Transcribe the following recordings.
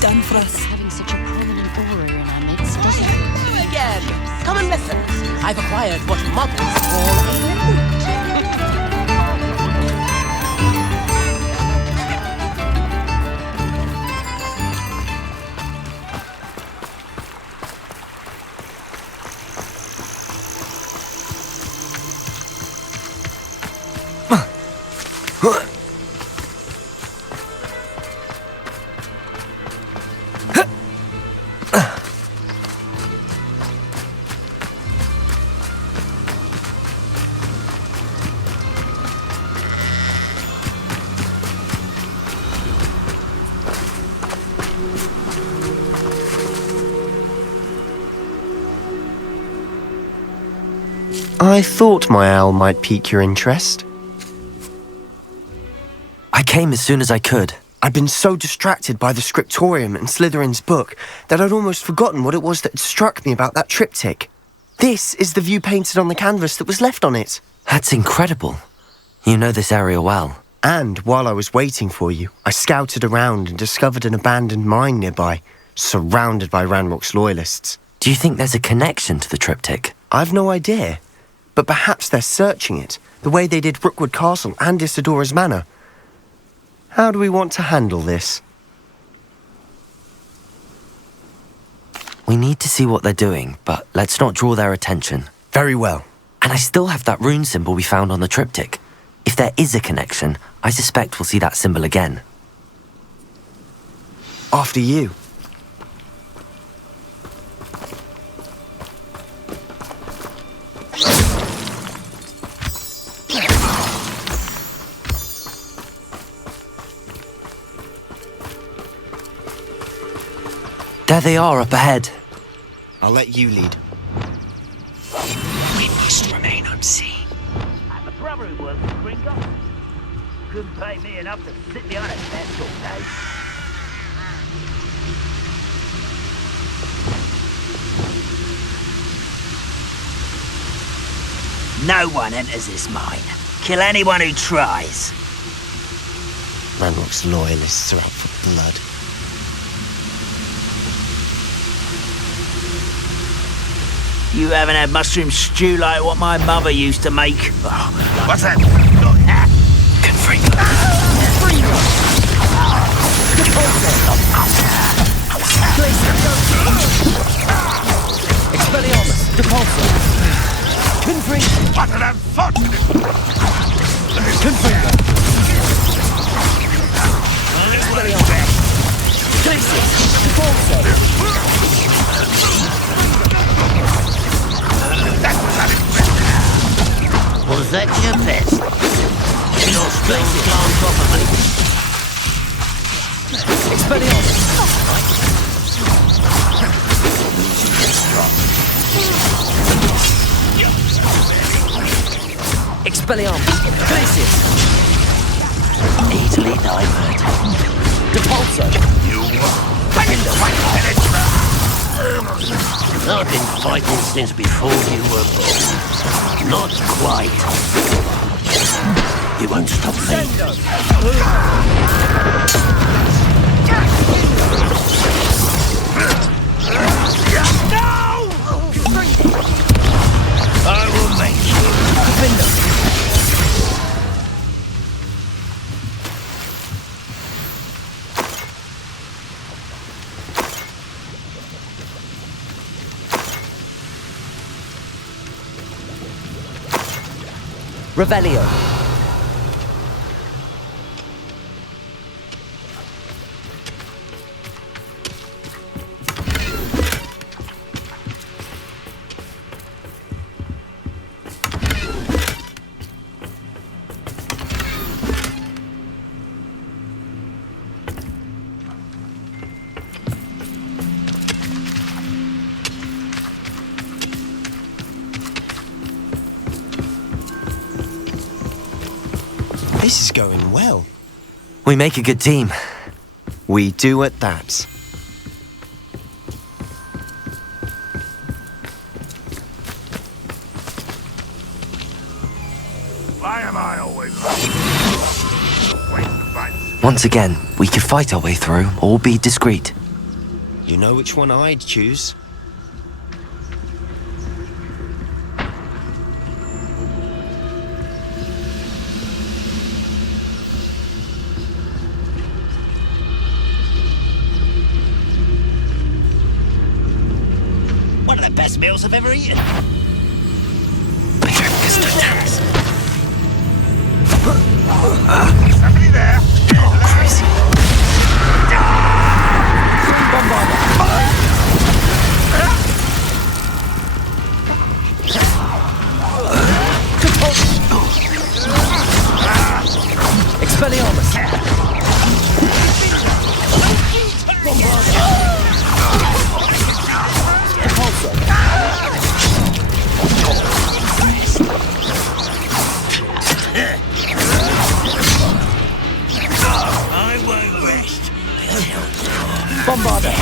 done for us? Having such a prominent aura in our midst doesn't... Hello again. Come and listen. I've acquired what muggles call a loot. I thought my owl might pique your interest. I came as soon as I could. I'd been so distracted by the scriptorium and Slytherin's book that I'd almost forgotten what it was that had struck me about that triptych. This is the view painted on the canvas that was left on it. That's incredible. You know this area well. And while I was waiting for you, I scouted around and discovered an abandoned mine nearby, surrounded by Ranrock's loyalists. Do you think there's a connection to the triptych? I've no idea. But perhaps they're searching it, the way they did Rookwood Castle and Isidora's Manor. How do we want to handle this? We need to see what they're doing, but let's not draw their attention. Very well. And I still have that rune symbol we found on the triptych. If there is a connection, I suspect we'll see that symbol again. After you. There they are up ahead. I'll let you lead. We must remain unseen. I'm a brother who works for Gringo. Couldn't pay me enough to sit behind a desk all day. No one enters this mine. Kill anyone who tries. Ranrock's loyalists are out for blood. You haven't had mushroom stew like what my mother used to make. What's that? Confringo. Expelliarmus. Depulso. Confringo. What an unfortunate... Confringo. Expelliarmus. Glacius. Depulso. Was that your best? Your strength can't bother me. Expelliarmus. Expelliarmus. Glacius. Easily diverted. Depulso. I've been fighting since before you were born. Not quite. You won't stop me. I will make you. Revelio. This is going well. We make a good team. We do at that. Why am I always... Wait, fight. Once again, we could fight our way through or be discreet. You know which one I'd choose. One of the best meals I've ever eaten. Somebody there? Expelliarmus! I won't rest. Bombarder!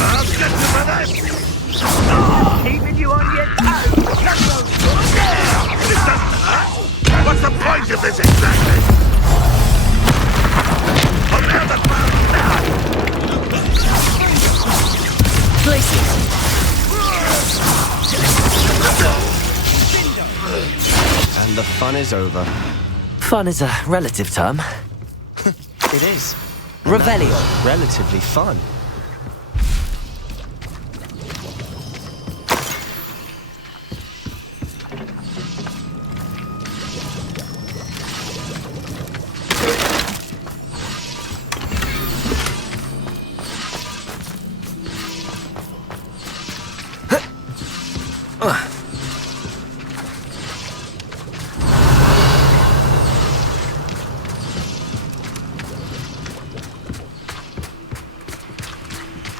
I'll get you for this. Keeping you on your toes. This doesn't hurt. What's the point of this exactly? Oh, now the And the fun is over. Fun is a relative term. It is. Revelio. Relatively fun.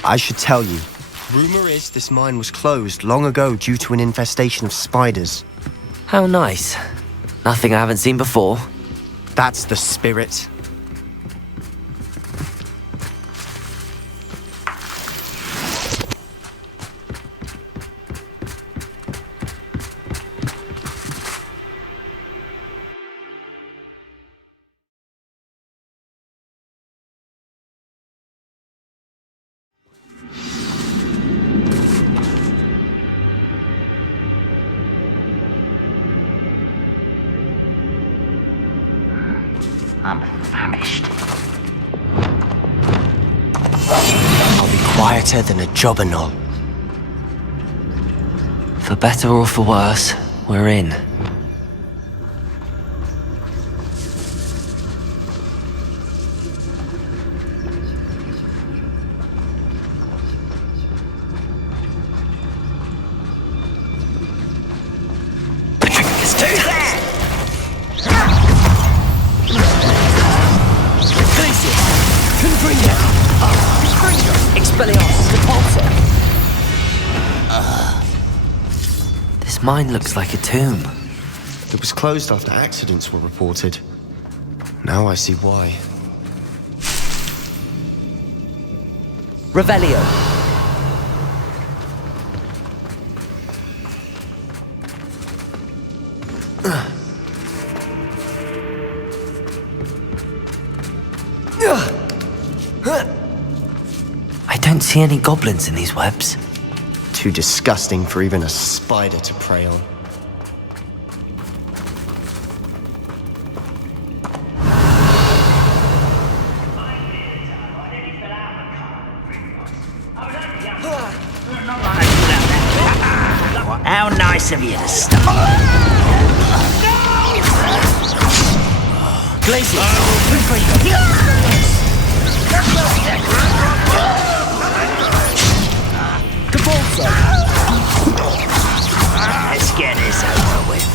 I should tell you. Rumor is this mine was closed long ago due to an infestation of spiders. How nice. Nothing I haven't seen before. That's the spirit. I'm famished. I'll be quieter than a jobberknoll. For better or for worse, we're in. This mine looks like a tomb. It was closed after accidents were reported. Now I see why. Revelio. I don't see any goblins in these webs. Too disgusting for even a spider to prey on. How nice of you to stop. Let's get this over with.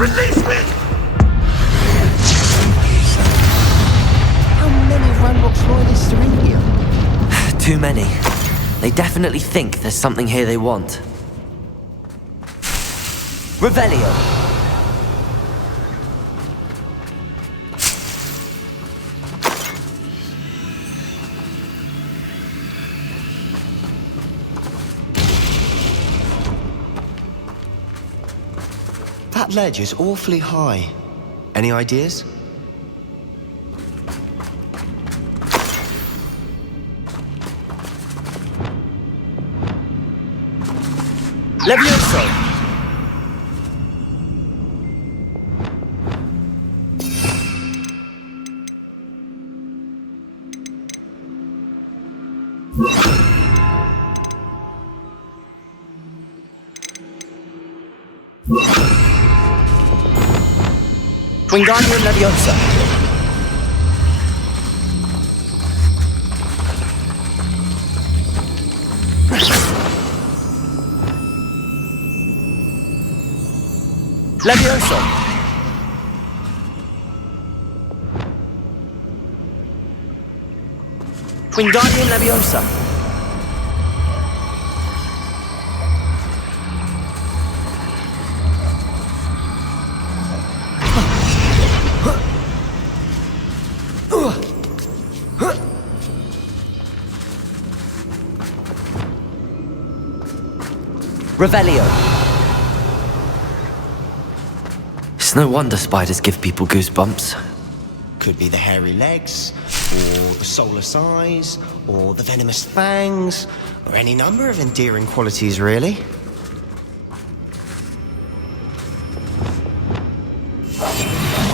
Release me! How many Ranrock's royalists are in here? Too many. They definitely think there's something here they want. Revelio. That ledge is awfully high. Any ideas? Levioso! Wingardium Leviosa! Levioso! Wingardium Leviosa! Revelio! It's no wonder spiders give people goosebumps. Could be the hairy legs, or the soulless eyes, or the venomous fangs, or any number of endearing qualities, really.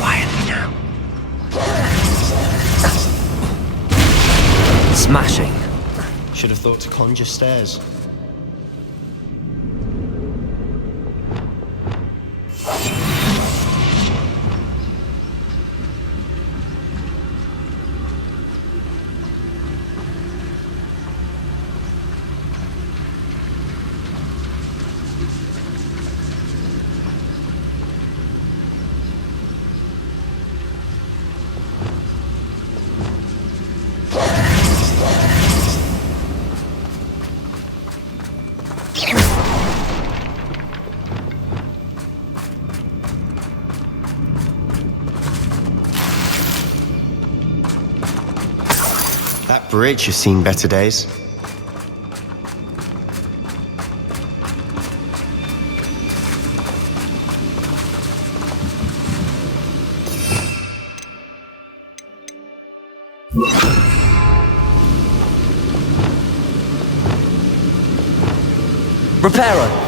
Quietly now. Smashing. Should have thought to conjure stairs. That bridge has seen better days. Reparo!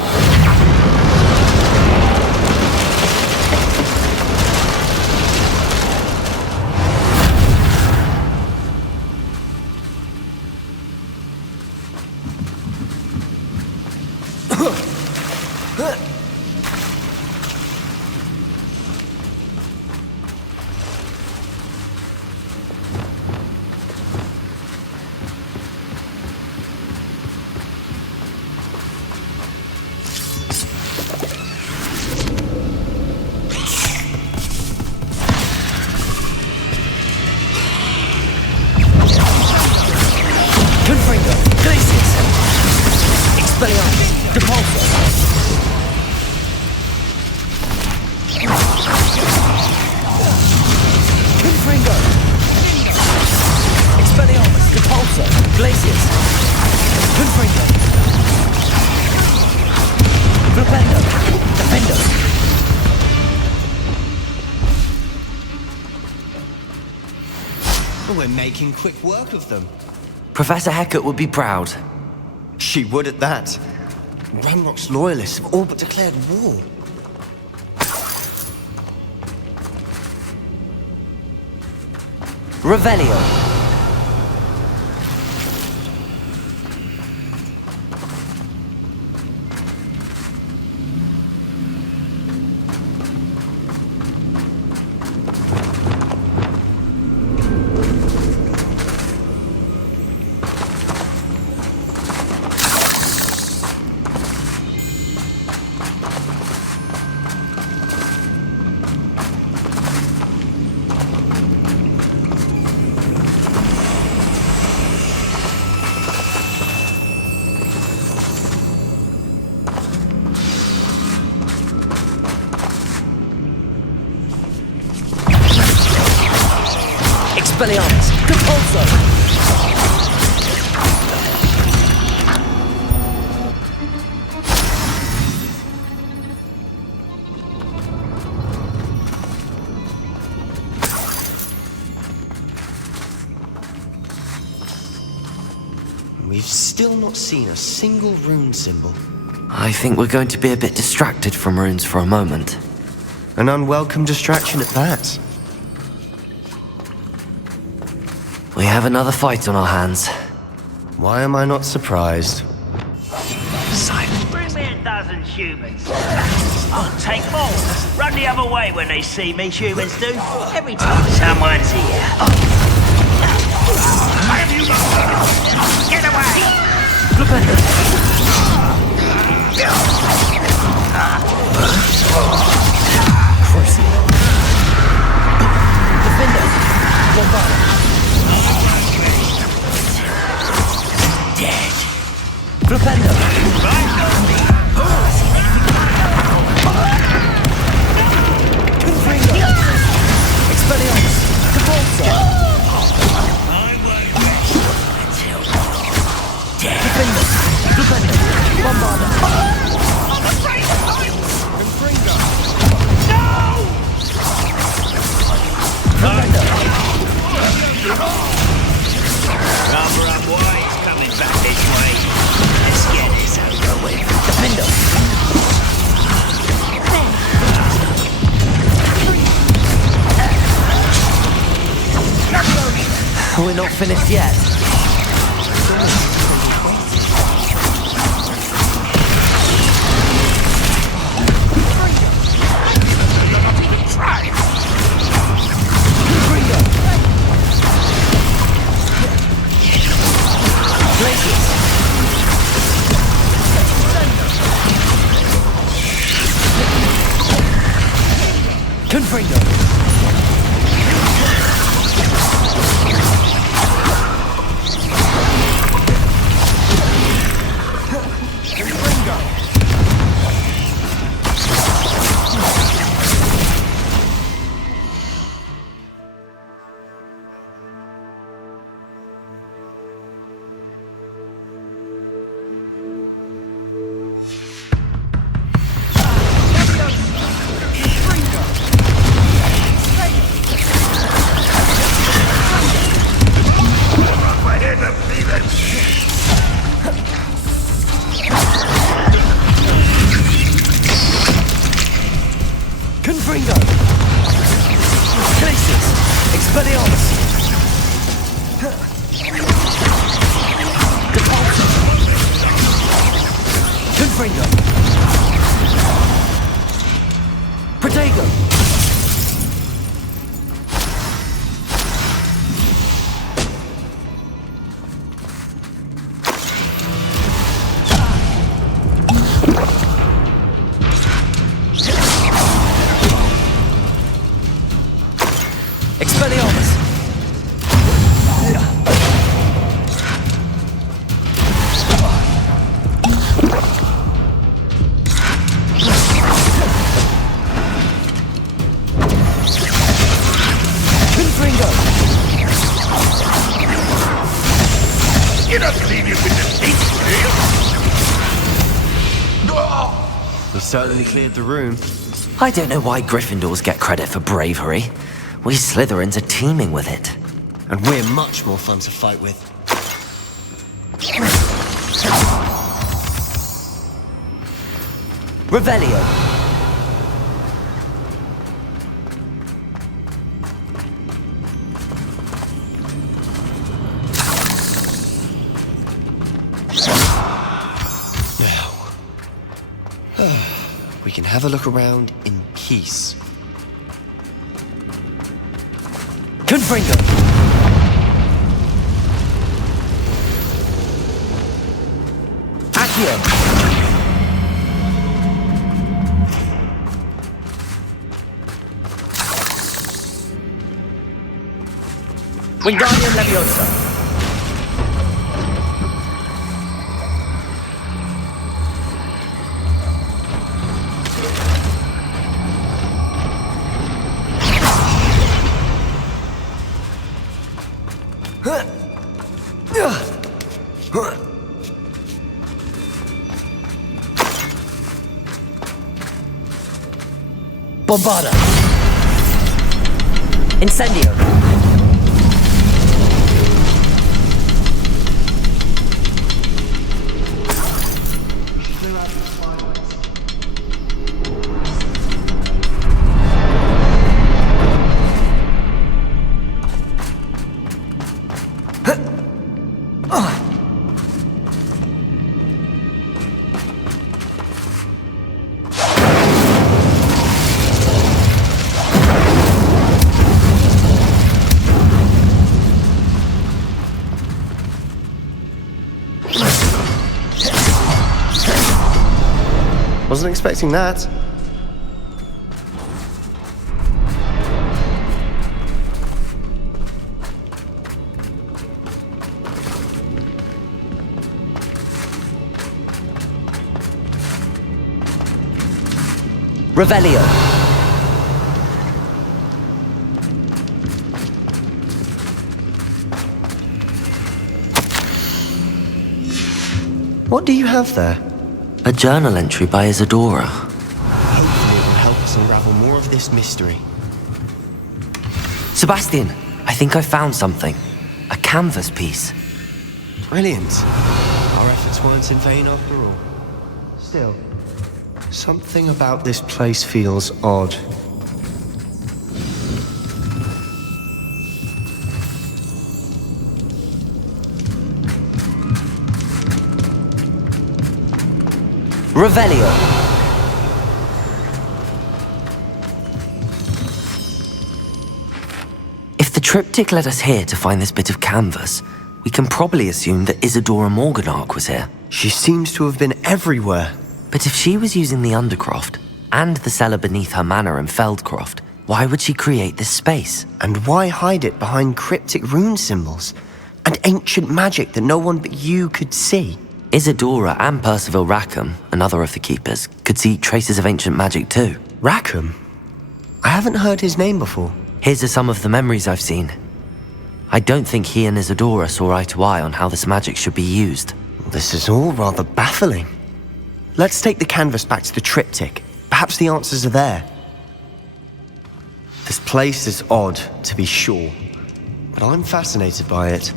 We're making quick work of them. Professor Hecat would be proud. She would at that. Ranrock's loyalists have all but declared war. Revelio! Expelliarmus! Compulso! We've still not seen a single rune symbol. I think we're going to be a bit distracted from runes for a moment. An unwelcome distraction at that. We have another fight on our hands. Why am I not surprised? Bring me a dozen humans. I'll take more. Run the other way when they see me, humans do. Every time someone's here. Get away! Dead. Flipendo! Expelliarmus! Caporza! Defender! Flipendo! Bombarda! Rubber up boys coming back this way. Let's get this over with. Defender! We're not finished yet. Confringo! Confringo! Glacius! Expelliarmus! Depulso! Confringo! Protego! Expelliarmus! Confringo! You don't believe you've been defeated, do you? We certainly cleared the room. I don't know why Gryffindors get credit for bravery. We Slytherins are teeming with it. And we're much more fun to fight with. Revelio! Now, we can have a look around in peace. Confringo! Accio! Wingardium Leviosa! Bombarda! Incendio! Wasn't expecting that. Revelio. What do you have there? A journal entry by Isadora. Hopefully it will help us unravel more of this mystery. Sebastian, I think I found something. A canvas piece. Brilliant. Our efforts weren't in vain after all. Still, something about this place feels odd. Revelio. If the triptych led us here to find this bit of canvas, we can probably assume that Isadora Morganach was here. She seems to have been everywhere. But if she was using the Undercroft and the cellar beneath her manor in Feldcroft, why would she create this space? And why hide it behind cryptic rune symbols and ancient magic that no one but you could see? Isadora and Percival Rackham, another of the keepers, could see traces of ancient magic too. Rackham? I haven't heard his name before. Here's are some of the memories I've seen. I don't think he and Isadora saw eye to eye on how this magic should be used. This is all rather baffling. Let's take the canvas back to the triptych. Perhaps the answers are there. This place is odd, to be sure, but I'm fascinated by it.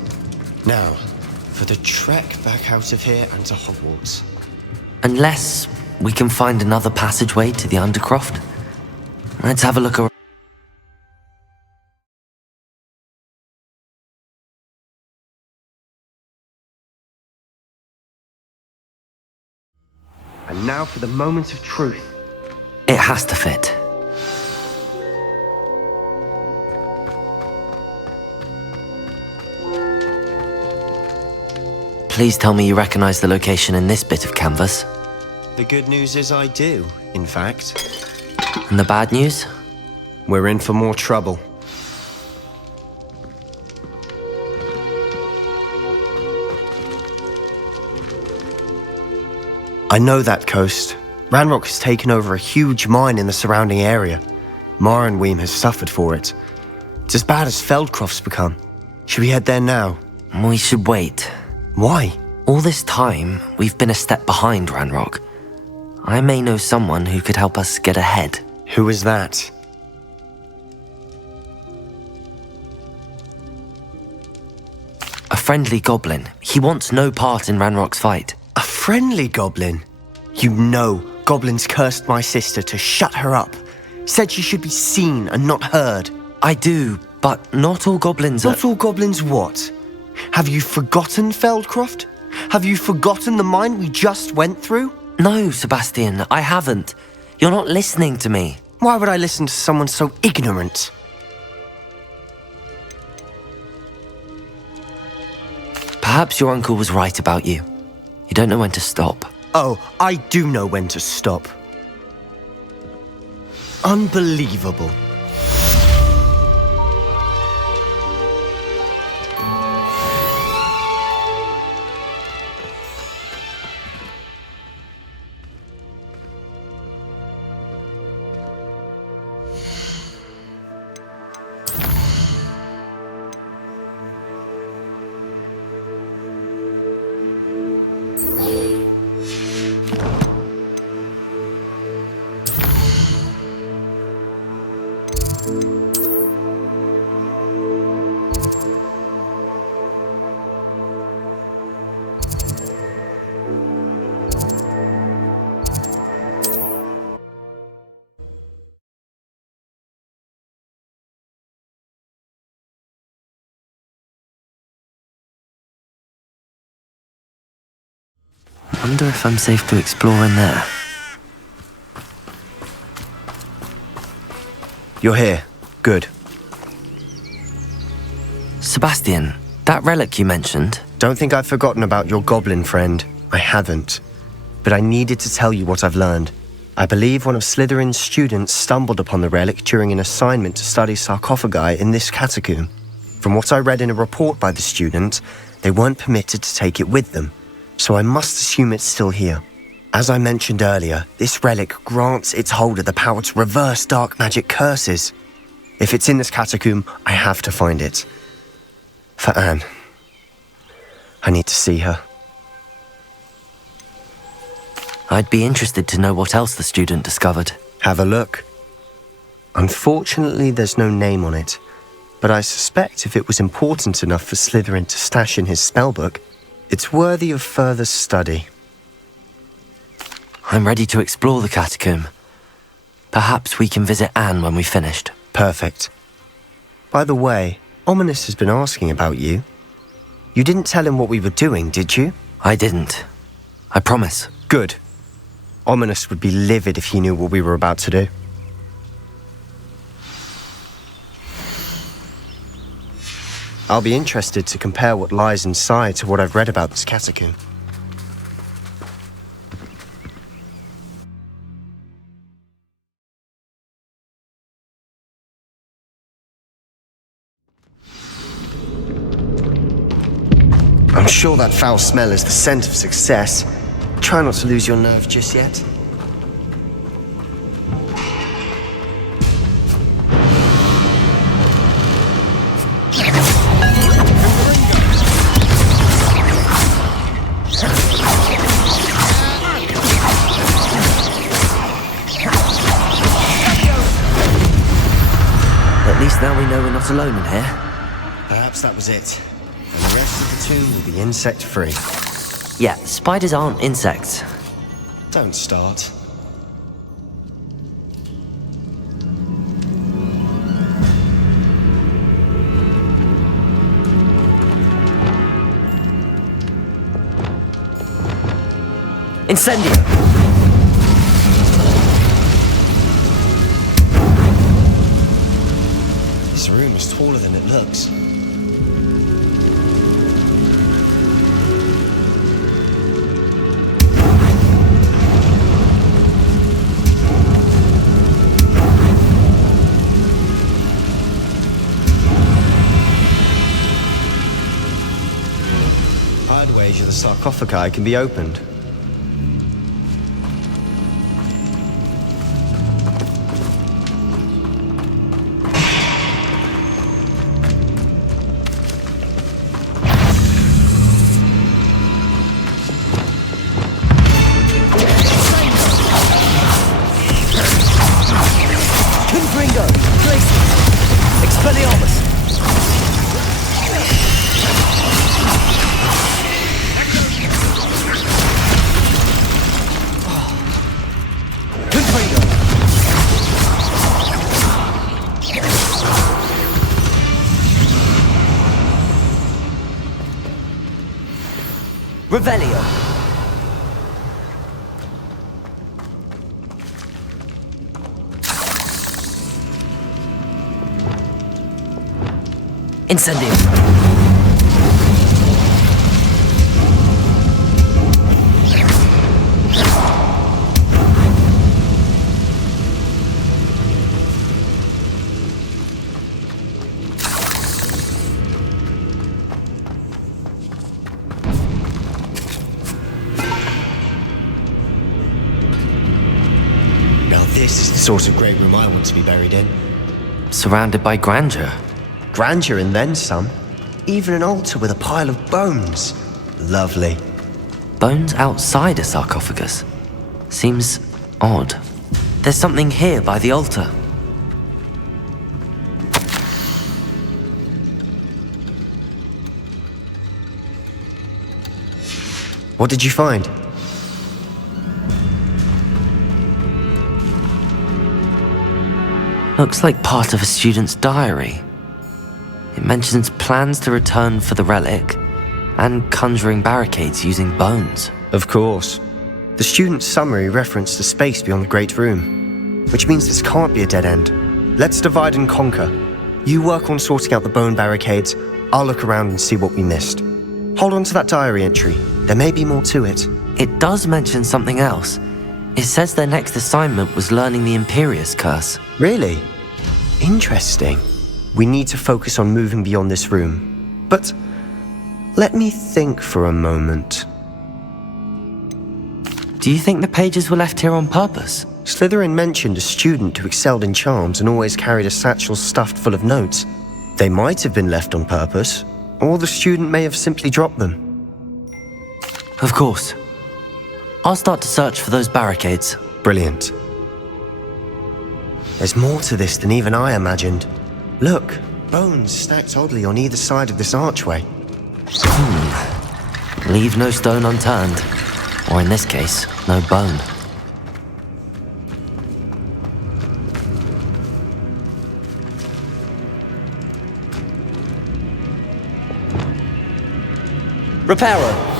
Now, for the trek back out of here and to Hogwarts. Unless we can find another passageway to the Undercroft. Let's have a look around. And now for the moment of truth. It has to fit. Please tell me you recognize the location in this bit of canvas. The good news is I do, in fact. And the bad news? We're in for more trouble. I know that coast. Ranrock has taken over a huge mine in the surrounding area. Marrenweem has suffered for it. It's as bad as Feldcroft's become. Should we head there now? We should wait. Why? All this time, we've been a step behind Ranrock. I may know someone who could help us get ahead. Who is that? A friendly goblin. He wants no part in Ranrock's fight. A friendly goblin? You know, goblins cursed my sister to shut her up. Said she should be seen and not heard. I do, but not all goblins are... Not all goblins what? Have you forgotten Feldcroft? Have you forgotten the mine we just went through? No, Sebastian, I haven't. You're not listening to me. Why would I listen to someone so ignorant? Perhaps your uncle was right about you. You don't know when to stop. Oh, I do know when to stop. Unbelievable. I wonder if I'm safe to explore in there. You're here. Good. Sebastian, that relic you mentioned... Don't think I've forgotten about your goblin friend. I haven't. But I needed to tell you what I've learned. I believe one of Slytherin's students stumbled upon the relic during an assignment to study sarcophagi in this catacomb. From what I read in a report by the student, they weren't permitted to take it with them, so I must assume it's still here. As I mentioned earlier, this relic grants its holder the power to reverse dark magic curses. If it's in this catacomb, I have to find it. For Anne. I need to see her. I'd be interested to know what else the student discovered. Have a look. Unfortunately, there's no name on it, but I suspect if it was important enough for Slytherin to stash in his spellbook, it's worthy of further study. I'm ready to explore the catacomb. Perhaps we can visit Anne when we've finished. Perfect. By the way, Ominous has been asking about you. You didn't tell him what we were doing, did you? I didn't. I promise. Good. Ominous would be livid if he knew what we were about to do. I'll be interested to compare what lies inside to what I've read about this catacomb. I'm sure that foul smell is the scent of success. Try not to lose your nerve just yet. At least now we know we're not alone in here. Perhaps that was it. And the rest of the tomb will be insect-free. Yeah, spiders aren't insects. Don't start. Incendio! This room is taller than it looks. Hideaways of the sarcophagi can be opened. Revelio! Incendio! This is the sort of great room I want to be buried in. Surrounded by grandeur. Grandeur and then some. Even an altar with a pile of bones. Lovely. Bones outside a sarcophagus. Seems odd. There's something here by the altar. What did you find? Looks like part of a student's diary. It mentions plans to return for the relic and conjuring barricades using bones. Of course. The student's summary referenced the space beyond the Great Room, which means this can't be a dead end. Let's divide and conquer. You work on sorting out the bone barricades, I'll look around and see what we missed. Hold on to that diary entry. There may be more to it. It does mention something else. It says their next assignment was learning the Imperius curse. Really? Interesting. We need to focus on moving beyond this room. But let me think for a moment. Do you think the pages were left here on purpose? Slytherin mentioned a student who excelled in charms and always carried a satchel stuffed full of notes. They might have been left on purpose, or the student may have simply dropped them. Of course. I'll start to search for those barricades. Brilliant. There's more to this than even I imagined. Look, bones stacked oddly on either side of this archway. Leave no stone unturned. Or in this case, no bone. Reparo.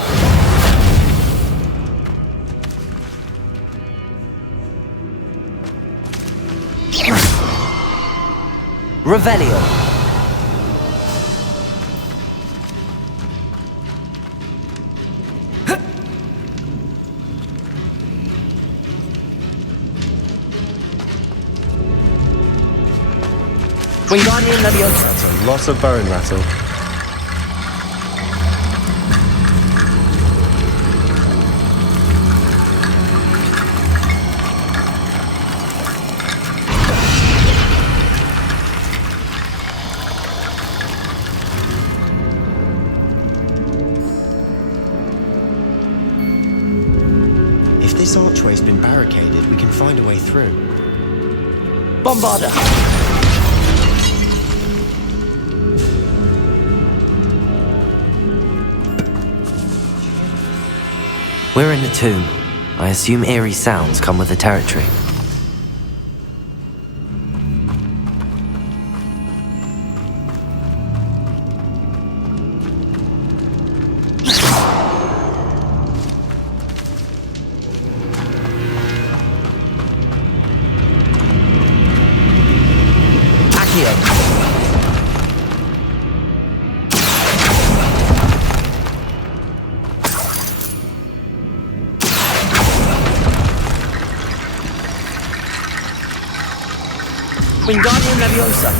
Revelio. Wingardium Leviosa. That's a lot of bone rattle. If this archway's been barricaded, we can find a way through. Bombarda. We're in the tomb. I assume eerie sounds come with the territory. Wingardium Leviosa.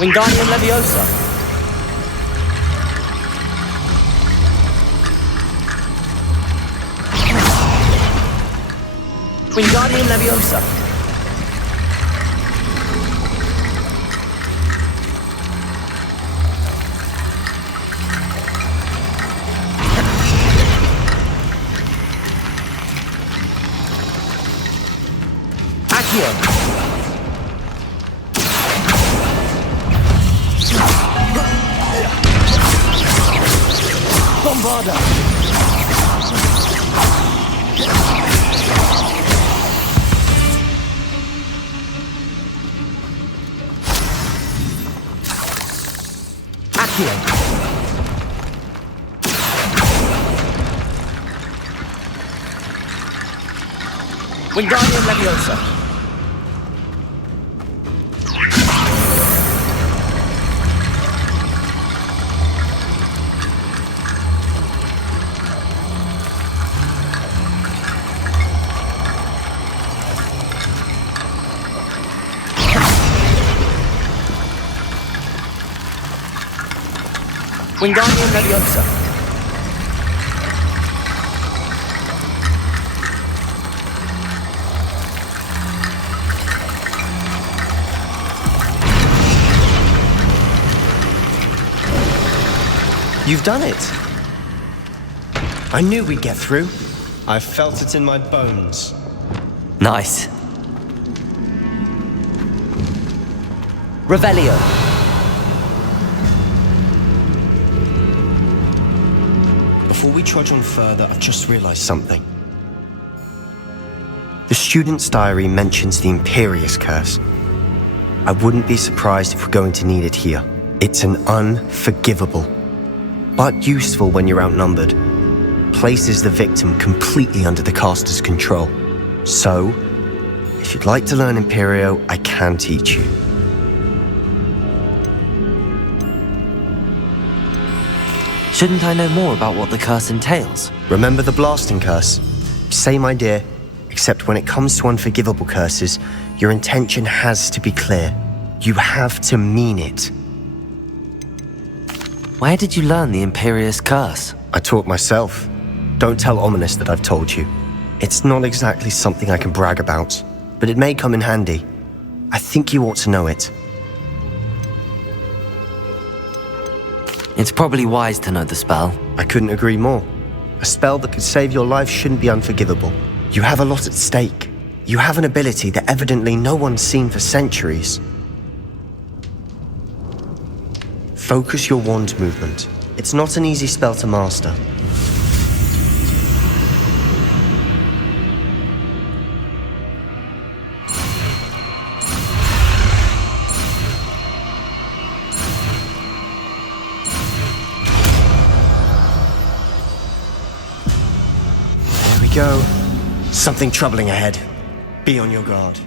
Wingardium Leviosa. Wingardium Leviosa. Accio. Bombarda. Wingardium Leviosa. Wingardium Leviosa. You've done it. I knew we'd get through. I felt it in my bones. Nice. Revelio. Before we trudge on further, I've just realized something. The student's diary mentions the Imperius curse. I wouldn't be surprised if we're going to need it here. It's an unforgivable but useful when you're outnumbered. Places the victim completely under the caster's control. So, if you'd like to learn Imperio, I can teach you. Shouldn't I know more about what the curse entails? Remember the blasting curse? Same idea, except when it comes to unforgivable curses, your intention has to be clear. You have to mean it. Where did you learn the Imperious curse? I taught myself. Don't tell Ominous that I've told you. It's not exactly something I can brag about, but it may come in handy. I think you ought to know it. It's probably wise to know the spell. I couldn't agree more. A spell that could save your life shouldn't be unforgivable. You have a lot at stake. You have an ability that evidently no one's seen for centuries. Focus your wand movement. It's not an easy spell to master. Go. Something troubling ahead. Be on your guard.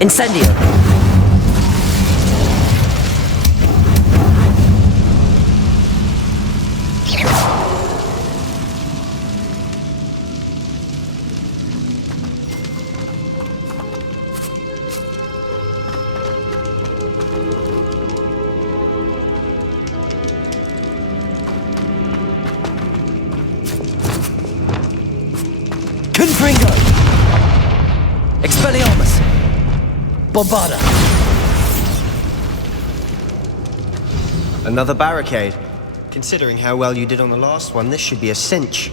Incendio! Confringo! Expelliarmus! Bombarda! Another barricade. Considering how well you did on the last one, this should be a cinch.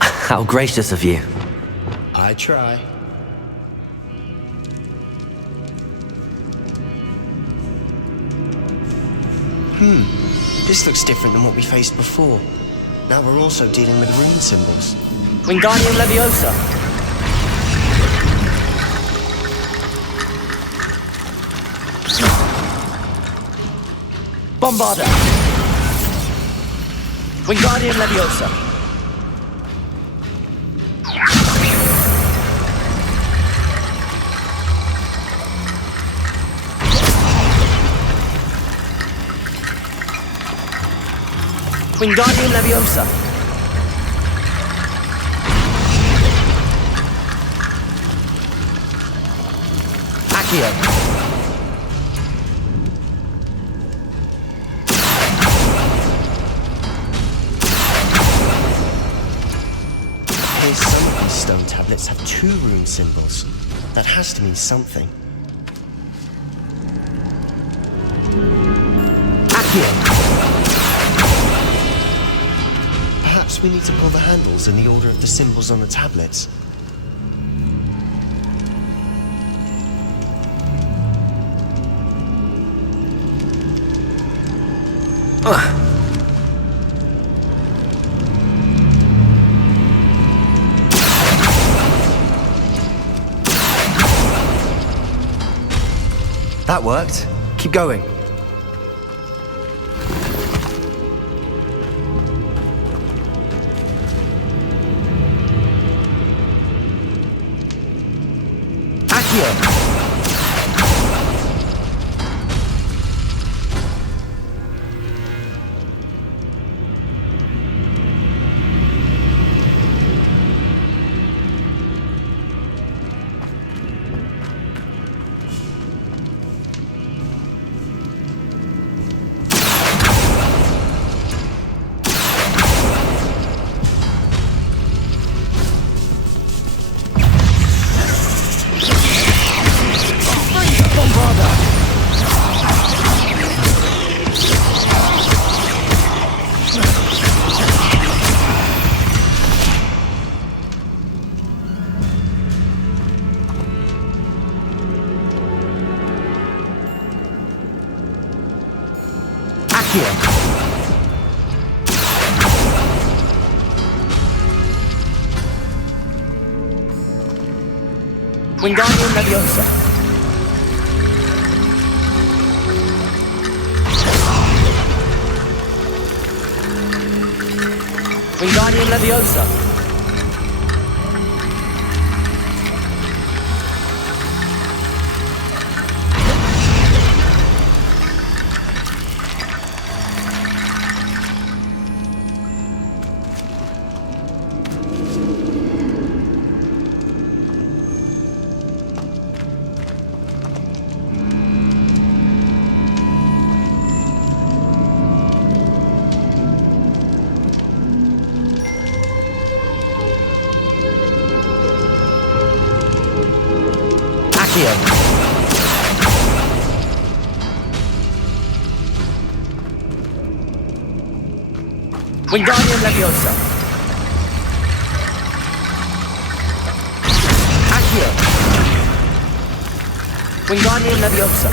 How gracious of you. I try. This looks different than what we faced before. Now we're also dealing with rune symbols. Wingardium Leviosa! Bombarda! Wingardium Leviosa! Wingardium Leviosa! Accio! Some of these stone tablets have 2 rune symbols. That has to mean something. Accio! Perhaps we need to pull the handles in the order of the symbols on the tablets. That worked. Keep going. Accio! Accio. Wingardium Leviosa. Wingardium Leviosa. Wingardium Leviosa. Accio. Wingardium Leviosa.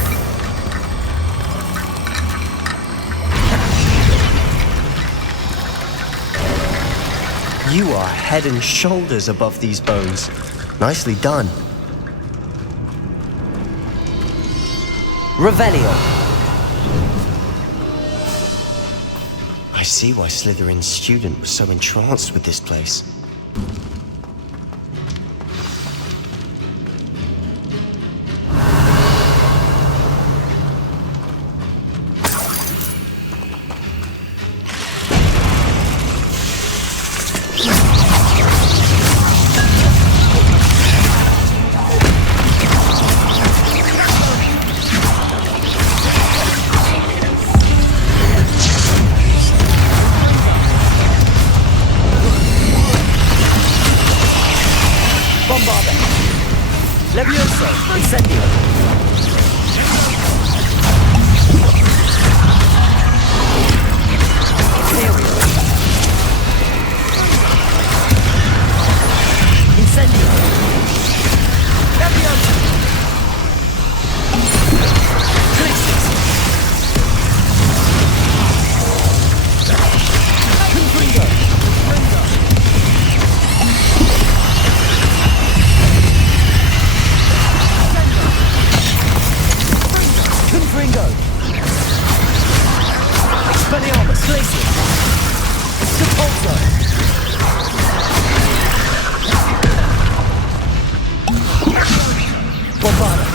You are head and shoulders above these bones. Nicely done. Revelio. I see why Slytherin's student was so entranced with this place. Leviosa. Incendio. Incendio. Leviosa. Glacius. Confringo. Confringo. Expelliarmus. Glacius. Sepulchre. Bombarda.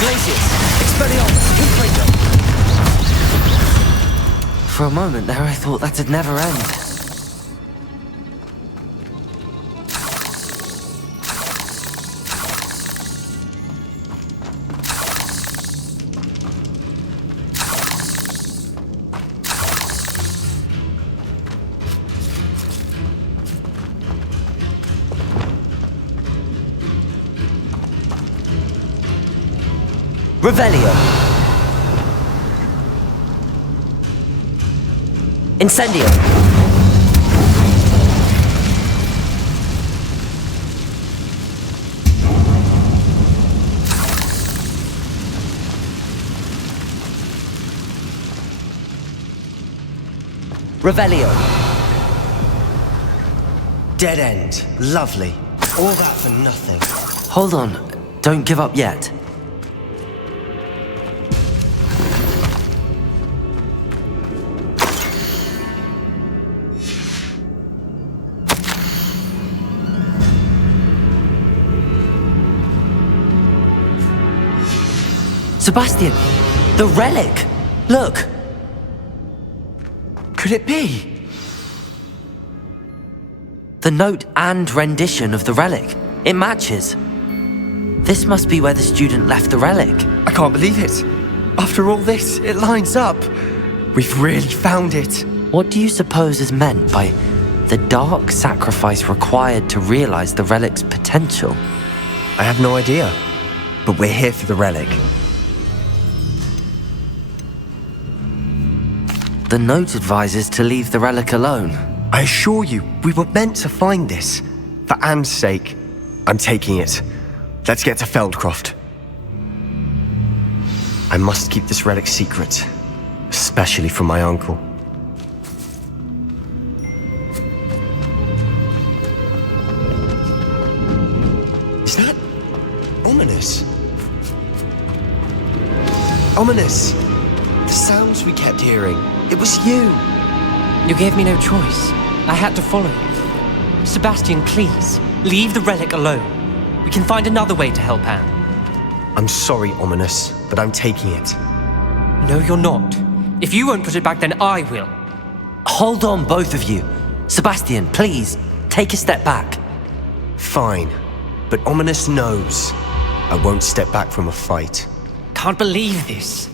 Glacius. Expelliarmus. Confringo. For a moment there, I thought that'd never end. Revelio. Incendio. Revelio. Dead end. Lovely. All that for nothing. Hold on, don't give up yet. Sebastian, the relic! Look! Could it be? The note and rendition of the relic. It matches. This must be where the student left the relic. I can't believe it. After all this, it lines up. We've really found it. What do you suppose is meant by the dark sacrifice required to realize the relic's potential? I have no idea. But we're here for the relic. The note advises to leave the relic alone. I assure you, we were meant to find this. For Anne's sake, I'm taking it. Let's get to Feldcroft. I must keep this relic secret. especially from my uncle. Is that ominous? Ominous! The sounds we kept hearing. It was you! You gave me no choice. I had to follow you. Sebastian, please, leave the relic alone. We can find another way to help Anne. I'm sorry, Ominous, but I'm taking it. No, you're not. If you won't put it back, then I will. Hold on, both of you. Sebastian, please, take a step back. Fine, but Ominous knows I won't step back from a fight. Can't believe this.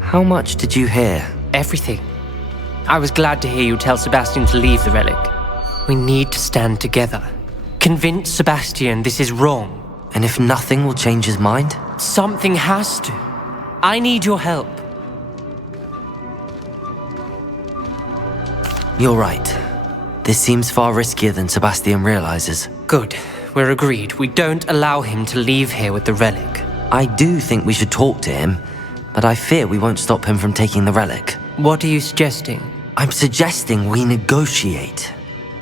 How much did you hear? Everything. I was glad to hear you tell Sebastian to leave the relic. We need to stand together. Convince Sebastian this is wrong. And if nothing will change his mind? Something has to. I need your help. You're right. This seems far riskier than Sebastian realizes. Good. We're agreed. We don't allow him to leave here with the relic. I do think we should talk to him, but I fear we won't stop him from taking the relic. What are you suggesting? I'm suggesting we negotiate.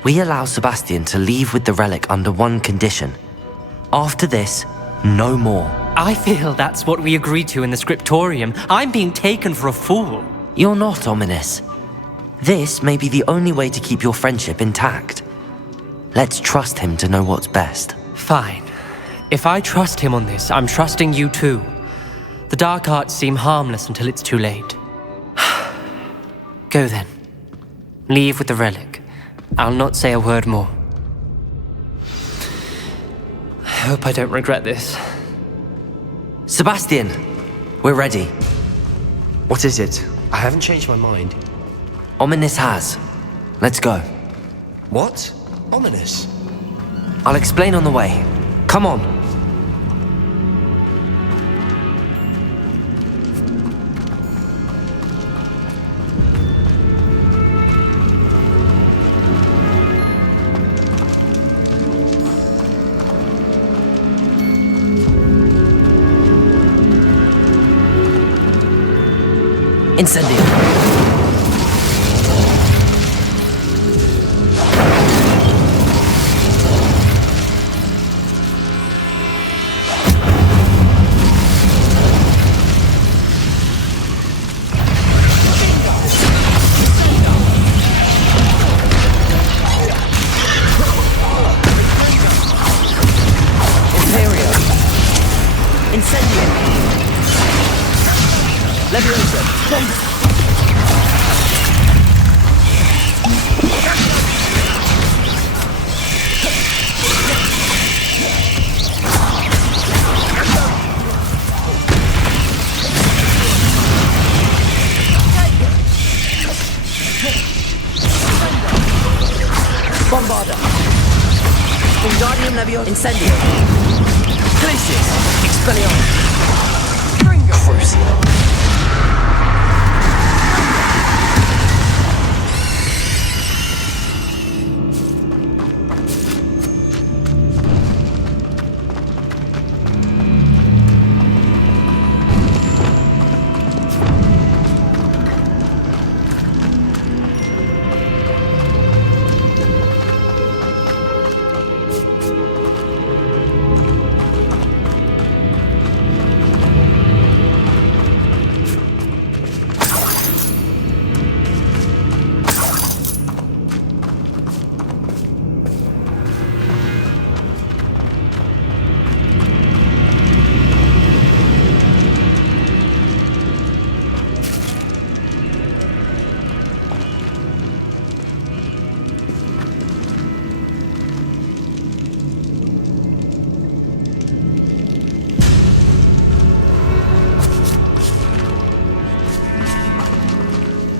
We allow Sebastian to leave with the relic under one condition. After this, no more. I feel that's what we agreed to in the scriptorium. I'm being taken for a fool. You're not, Ominous. This may be the only way to keep your friendship intact. Let's trust him to know what's best. Fine. If I trust him on this, I'm trusting you too. The dark arts seem harmless until it's too late. Go then. Leave with the relic. I'll not say a word more. I hope I don't regret this. Sebastian, we're ready. What is it? I haven't changed my mind. Ominous has. Let's go. What? Ominous? I'll explain on the way. Come on. Incendio. IMPERIO. Incendio. Leviosa. Bombarda. Wingardium Leviosa. Incendio. Glacius. Expelliarmus. Crucial.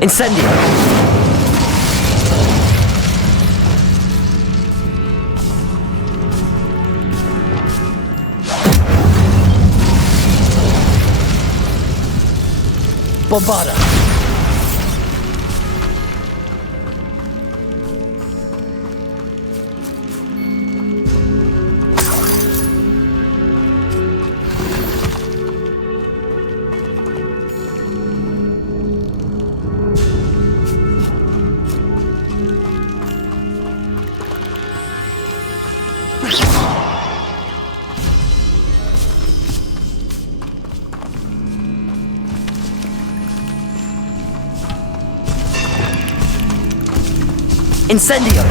Incendio. Bombarda. Incendio!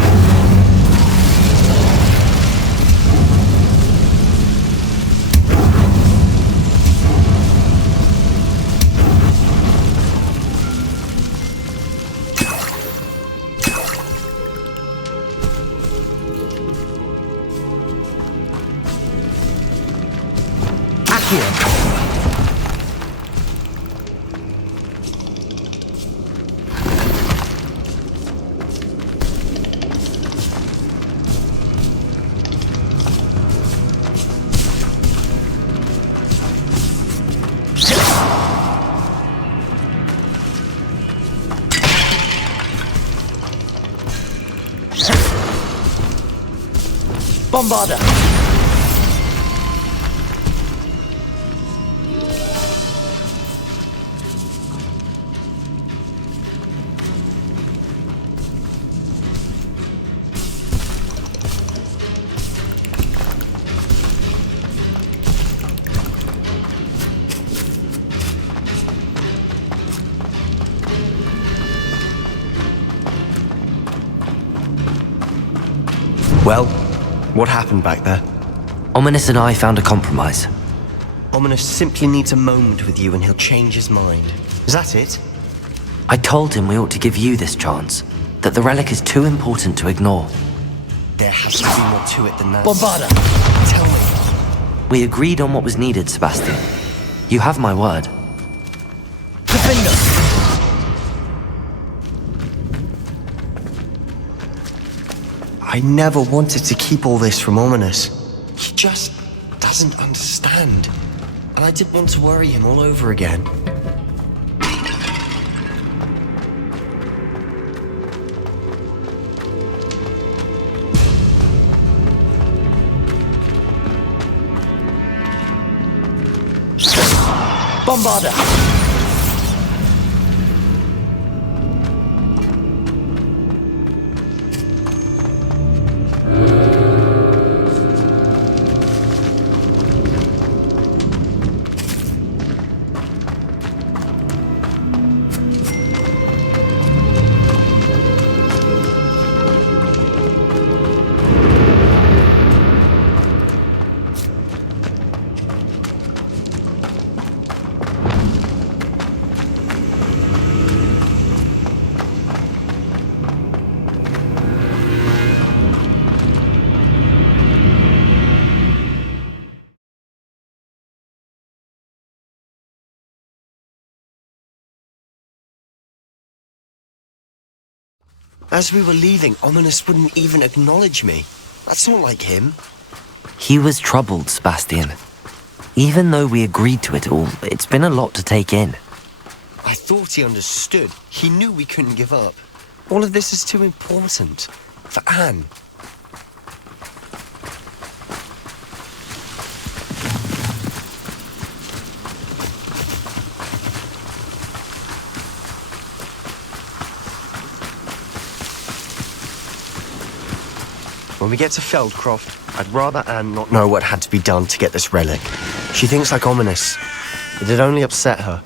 Bombarda! Well, what happened back there? Ominous and I found a compromise. Ominous simply needs a moment with you and he'll change his mind. Is that it? I told him we ought to give you this chance, that the relic is too important to ignore. There has to be more to it than that. Bombarda! Tell me. We agreed on what was needed, Sebastian. You have my word. Defender! I never wanted to keep all this from Ominous. He just doesn't understand. And I didn't want to worry him all over again. Bombarda! As we were leaving, Ominous wouldn't even acknowledge me. That's not like him. He was troubled, Sebastian. Even though we agreed to it all, it's been a lot to take in. I thought he understood. He knew we couldn't give up. All of this is too important. For Anne. When we get to Feldcroft, I'd rather Anne not know what had to be done to get this relic. She thinks like Ominous. It'd only upset her.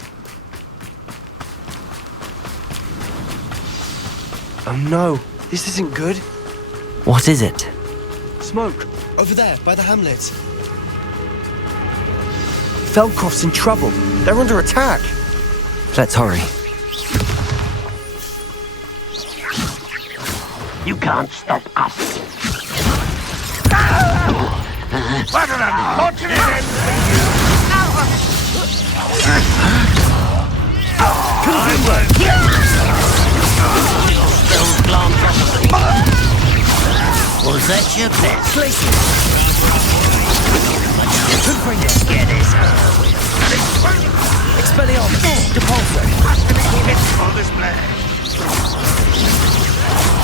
Oh no, this isn't good. What is it? Smoke, over there, by the hamlet. Feldcroft's in trouble. They're under attack. Let's hurry. You can't stop us. What an unfortunate end for you! Was that your best? Get his Expelliarmus! Depulso! On display.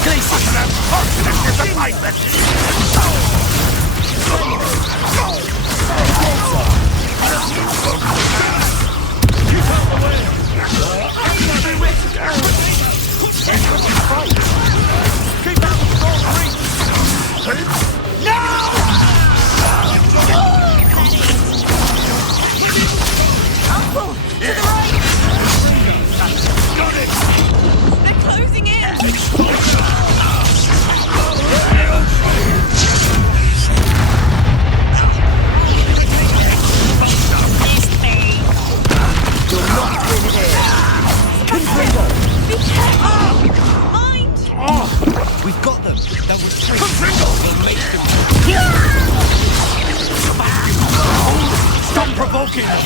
Glacius! An unfortunate disappointment! They're closing in! Be careful! Mind! We've got them. That was free. We'll make them. Stop provoking them!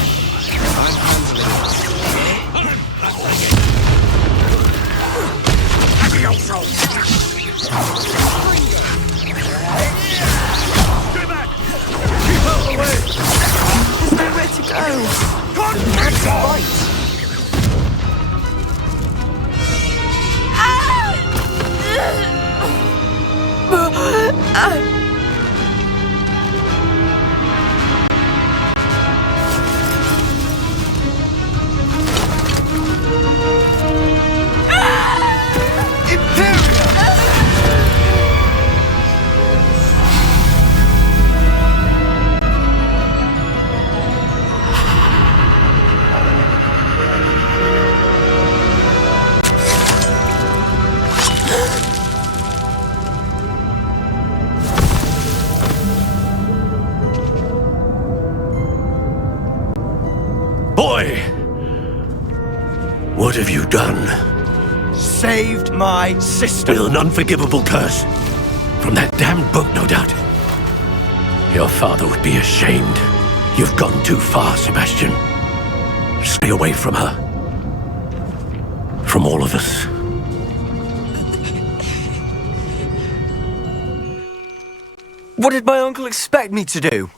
Adioso! Stay back! Keep out of the way! There's nowhere to go. Boy! What have you done? Saved my sister. With an unforgivable curse. From that damned book, no doubt. Your father would be ashamed. You've gone too far, Sebastian. Stay away from her. From all of us. What did my uncle expect me to do?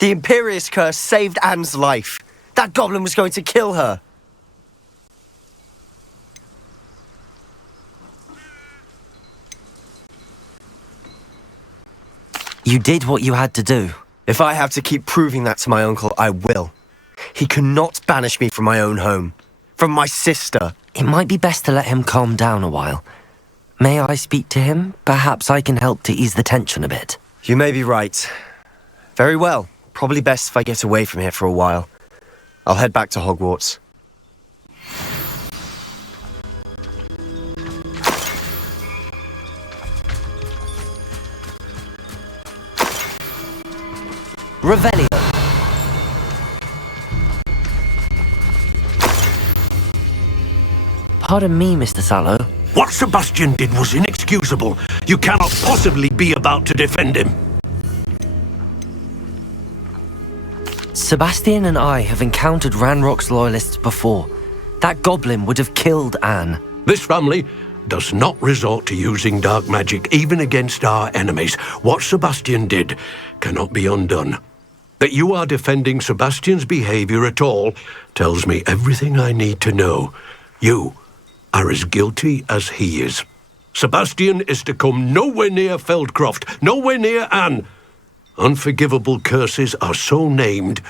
The Imperious curse saved Anne's life. That goblin was going to kill her. You did what you had to do. If I have to keep proving that to my uncle, I will. He cannot banish me from my own home. From my sister. It might be best to let him calm down a while. May I speak to him? Perhaps I can help to ease the tension a bit. You may be right. Very well. Probably best if I get away from here for a while. I'll head back to Hogwarts. Revelio. Pardon me, Mr. Sallow. What Sebastian did was inexcusable. You cannot possibly be about to defend him. Sebastian and I have encountered Ranrock's loyalists before. That goblin would have killed Anne. This family does not resort to using dark magic even against our enemies. What Sebastian did cannot be undone. That you are defending Sebastian's behavior at all tells me everything I need to know. You are as guilty as he is. Sebastian is to come nowhere near Feldcroft, nowhere near Anne. Unforgivable curses are so named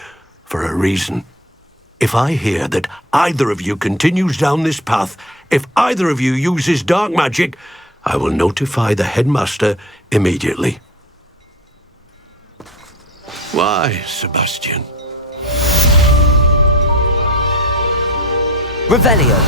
for a reason. If I hear that either of you continues down this path, if either of you uses dark magic, I will notify the headmaster immediately. Why, Sebastian? Revelio.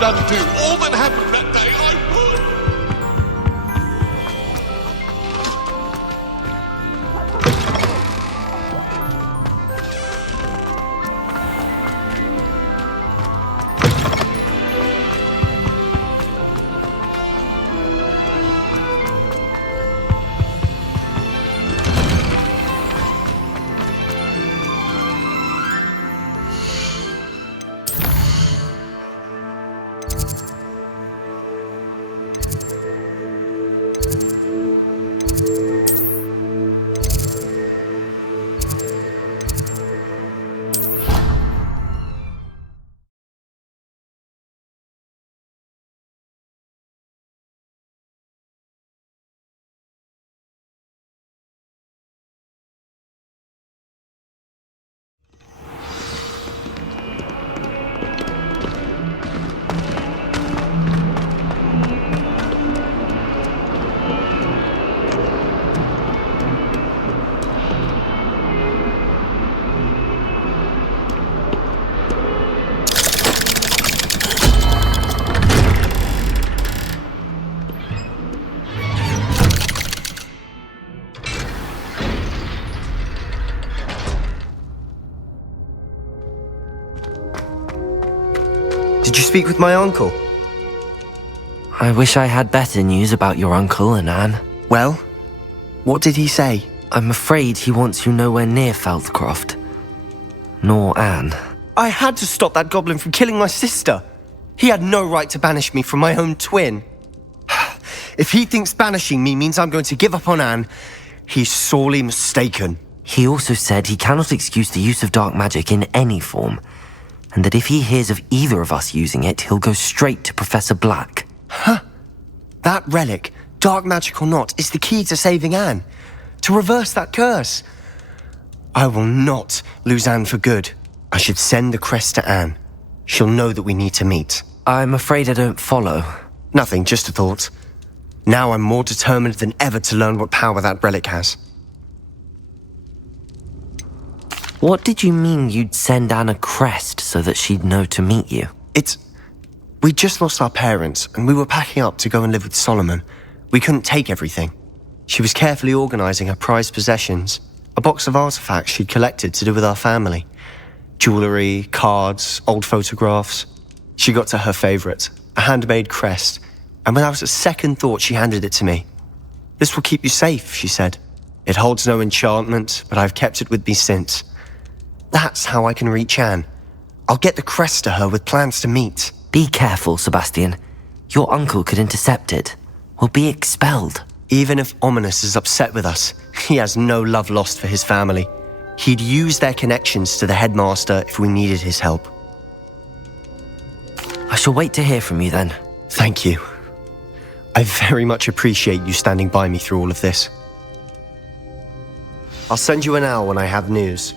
could undo all that happened that day, I would. Did you speak with my uncle? I wish I had better news about your uncle and Anne. Well, what did he say? I'm afraid he wants you nowhere near Feldcroft. Nor Anne. I had to stop that goblin from killing my sister. He had no right to banish me from my own twin. If he thinks banishing me means I'm going to give up on Anne, he's sorely mistaken. He also said he cannot excuse the use of dark magic in any form, and that if he hears of either of us using it, he'll go straight to Professor Black. That relic, dark magic or not, is the key to saving Anne. To reverse that curse. I will not lose Anne for good. I should send the crest to Anne. She'll know that we need to meet. I'm afraid I don't follow. Nothing, just a thought. Now I'm more determined than ever to learn what power that relic has. What did you mean you'd send Anne a crest so that she'd know to meet you? We just lost our parents, and we were packing up to go and live with Solomon. We couldn't take everything. She was carefully organising her prized possessions, a box of artifacts she'd collected to do with our family. Jewellery, cards, old photographs. She got to her favourite, a handmade crest, and without a second thought she handed it to me. "This will keep you safe," she said. "It holds no enchantment, but I've kept it with me since. That's how I can reach Anne. I'll get the crest to her with plans to meet." Be careful, Sebastian. Your uncle could intercept it. We'll be expelled. Even if Ominous is upset with us, he has no love lost for his family. He'd use their connections to the headmaster if we needed his help. I shall wait to hear from you then. Thank you. I very much appreciate you standing by me through all of this. I'll send you an owl when I have news.